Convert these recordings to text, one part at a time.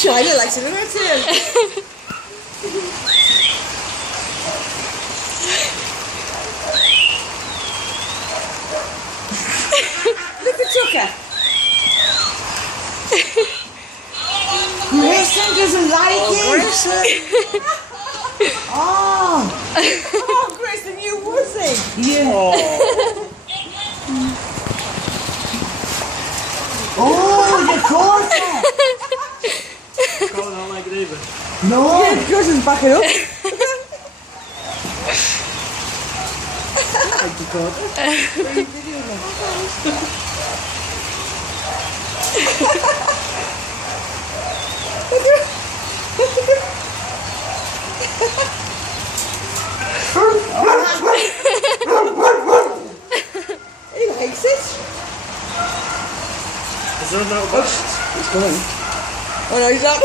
China likes it in her too. Look at Tucker. Grayson doesn't like it. Grayson. Oh, Grayson, you wussy. Yeah. Oh, you caught it. Colin don't like it either. No. Yeah, Grayson's backing up. I like the caught He likes it. Is there no bus? It's going. Oh no, he's not.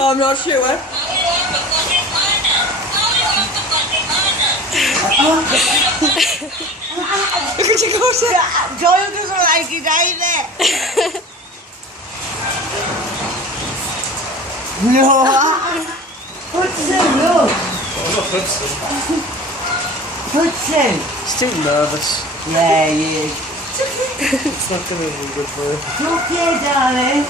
I'm not sure. Look at you go, sir. Doyle doesn't like it either. No. Hudson, look. Oh, not Hudson. Hudson. He's too nervous. Yeah, he is. It's not going to be good for him. Okay, darling.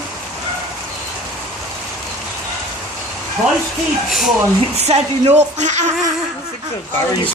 Voice keeps going. It's sad enough. I think so. Barry's